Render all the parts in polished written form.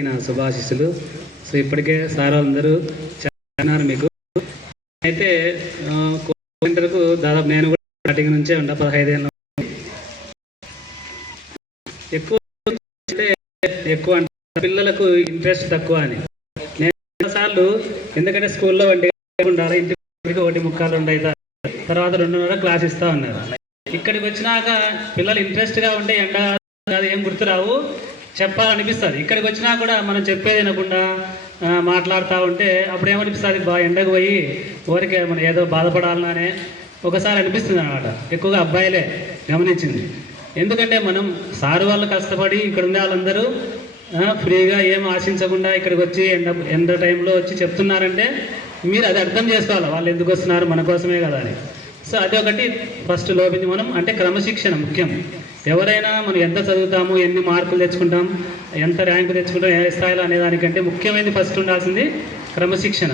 నా శుభాశిస్సులు. సో ఇప్పటికే సార్ అందరూ చెప్పారు మీకు. అయితే ఇంటర్కు దాదాపు నేను కూడా స్టార్టింగ్ నుంచే ఉంటా 15 ఏళ్ళ. ఎక్కువ అంటే పిల్లలకు ఇంట్రెస్ట్ తక్కువ అని నేను సార్లు, ఎందుకంటే స్కూల్లో 1 ఉండాలి, ఇంటికి 1:45 ఉండే, తర్వాత 2:30 క్లాస్ ఇస్తా ఉన్నారు. ఇక్కడికి వచ్చినాక పిల్లలు ఇంట్రెస్ట్గా ఉంటే ఎండ ఏం గుర్తురావు, చెప్పాలనిపిస్తుంది. ఇక్కడికి వచ్చినా కూడా మనం చెప్పేది వినకుండా మాట్లాడుతూ ఉంటే అప్పుడు ఏమనిపిస్తుంది, బాగా ఎండకు పోయి ఊరికే మనం ఏదో బాధపడాలనే ఒకసారి అనిపిస్తుంది అన్నమాట. ఎక్కువగా అబ్బాయిలే గమనించింది. ఎందుకంటే మనం సారు వాళ్ళు కష్టపడి ఇక్కడ ఉండే వాళ్ళందరూ ఫ్రీగా ఏం ఆశించకుండా ఇక్కడికి వచ్చి ఎండ టైంలో వచ్చి చెప్తున్నారంటే మీరు అది అర్థం చేసుకోవాలి, వాళ్ళు ఎందుకు వస్తున్నారు, మన కోసమే కదా అని. సో అది ఒకటి ఫస్ట్ లోపించి మనం అంటే క్రమశిక్షణ ముఖ్యం. ఎవరైనా మనం ఎంత చదువుతాము, ఎన్ని మార్కులు తెచ్చుకుంటాం, ఎంత ర్యాంకు తెచ్చుకుంటాం, ఏ స్థాయిలో అనేదానికంటే ముఖ్యమైనది ఫస్ట్ ఉండాల్సింది క్రమశిక్షణ.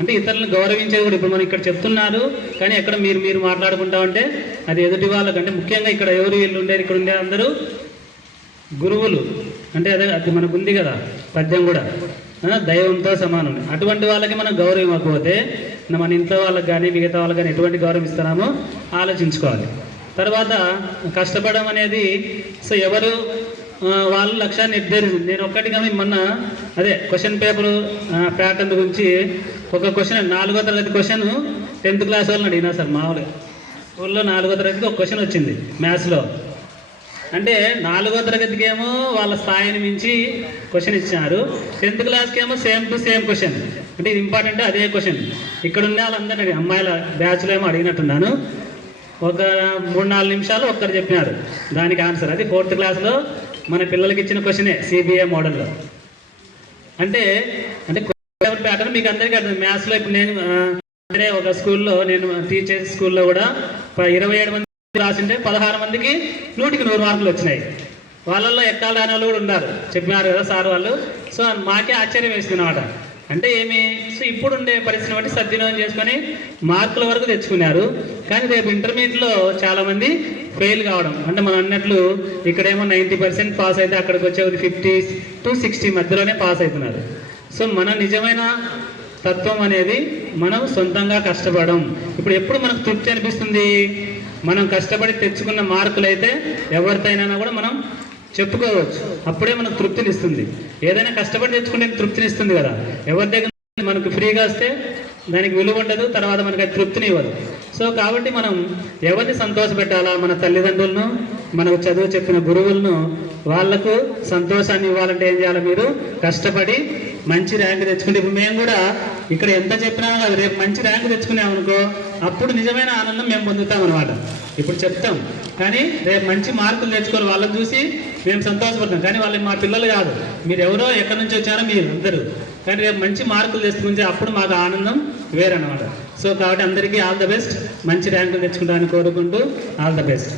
అంటే ఇతరులను గౌరవించేది కూడా. ఇప్పుడు మనం ఇక్కడ చెప్తున్నారు కానీ ఎక్కడ మీరు మాట్లాడుకుంటా ఉంటే అది ఎదుటి వాళ్ళకంటే ముఖ్యంగా ఇక్కడ ఎవరు వీళ్ళు ఉండేది, ఇక్కడ ఉండే అందరూ గురువులు. అంటే అదే అది మనకు ఉంది కదా పద్యం కూడా, దైవంతో సమానం. అటువంటి వాళ్ళకి మనం గౌరవం ఇవ్వకపోతే మన ఇంట్లో వాళ్ళకి కానీ మిగతా వాళ్ళకి కానీ ఎటువంటి గౌరవం ఇస్తున్నామో ఆలోచించుకోవాలి. తర్వాత కష్టపడడం అనేది, సో ఎవరు వాళ్ళ లక్ష్యాన్ని నిర్ధారించింది. నేను ఒక్కటి కానీ మొన్న అదే క్వశ్చన్ పేపరు ప్యాటర్న్ గురించి ఒక క్వశ్చన్ 4వ తరగతి క్వశ్చన్ 10th క్లాస్ వాళ్ళని అడిగినా సార్. మామూలుగా స్కూల్లో 4వ తరగతికి ఒక క్వశ్చన్ వచ్చింది మ్యాథ్స్లో. అంటే 4వ తరగతికి ఏమో వాళ్ళ స్థాయిని మించి క్వశ్చన్ ఇచ్చినారు, 10th క్లాస్కి ఏమో సేమ్ టు సేమ్ క్వశ్చన్. అంటే ఇది ఇంపార్టెంట్ అదే క్వశ్చన్. ఇక్కడ ఉండే వాళ్ళందరినీ అమ్మాయిల బ్యాచ్లో ఏమో అడిగినట్టున్నాను. ఒక 3-4 నిమిషాలు ఒక్కరు చెప్పినారు దానికి ఆన్సర్. అది 4th క్లాస్లో మన పిల్లలకి ఇచ్చిన క్వశ్చనే, సిబిఐ మోడల్లో. అంటే ప్యాటర్న్ మీకు అందరికీ అర్థం. మ్యాథ్స్లో ఇప్పుడు నేను ఒక స్కూల్లో, నేను టీచ్ చేసే స్కూల్లో కూడా 27 మంది రాసింటే 16 మందికి 100కి 100 మార్కులు వచ్చినాయి. వాళ్ళల్లో ఎక్కాల దాని వాళ్ళు కూడా ఉన్నారు, చెప్పినారు కదా సార్ వాళ్ళు. సో మాకే ఆశ్చర్యం వేసింది అన్నమాట. అంటే ఏమి, సో ఇప్పుడు ఉండే పరిస్థితిని బట్టి సద్వినియోగం చేసుకొని మార్కుల వరకు తెచ్చుకున్నారు. కానీ రేపు ఇంటర్మీడియట్లో చాలామంది ఫెయిల్ కావడం. అంటే మనం అన్నట్లు ఇక్కడేమో 90% పాస్ అయితే అక్కడికి వచ్చేది 50 to 60 మధ్యలోనే పాస్ అవుతున్నారు. సో మన నిజమైన తత్వం అనేది మనం సొంతంగా కష్టపడడం. ఇప్పుడు ఎప్పుడు మనకు తృప్తి అనిపిస్తుంది, మనం కష్టపడి తెచ్చుకున్న మార్కులు అయితే ఎవరితోనైనా కూడా మనం చెప్పుకోవచ్చు, అప్పుడే మనకు తృప్తిని ఇస్తుంది. ఏదైనా కష్టపడి తెచ్చుకుంటే తృప్తిని ఇస్తుంది కదా. ఎవరి దగ్గర మనకు ఫ్రీగా వస్తే దానికి విలువ ఉండదు, తర్వాత మనకి అది తృప్తిని ఇవ్వదు. సో కాబట్టి మనం ఎవరిని సంతోషపెట్టాలా, మన తల్లిదండ్రులను, మనకు చదువు చెప్పిన గురువులను, వాళ్లకు సంతోషాన్ని ఇవ్వాలంటే ఏం చేయాలి, మీరు కష్టపడి మంచి ర్యాంక్ తెచ్చుకుంటే. ఇప్పుడు మేము కూడా ఇక్కడ ఎంత చెప్పినా కాదు, రేపు మంచి ర్యాంక్ తెచ్చుకున్నామనుకో అప్పుడు నిజమైన ఆనందం మేము పొందుతాం అనమాట. ఇప్పుడు చెప్తాం కానీ రేపు మంచి మార్కులు తెచ్చుకొని వాళ్ళని చూసి మేము సంతోషపడతాం. కానీ వాళ్ళకి మా పిల్లలు కాదు, మీరు ఎవరో ఎక్కడి నుంచి వచ్చారో మీరు అందరూ. కానీ రేపు మంచి మార్కులు తెచ్చుకుంటే అప్పుడు మాకు ఆనందం వేరనమాట. సో కాబట్టి అందరికీ ఆల్ ద బెస్ట్, మంచి ర్యాంకులు తెచ్చుకుంటామని కోరుకుంటూ ఆల్ ద బెస్ట్.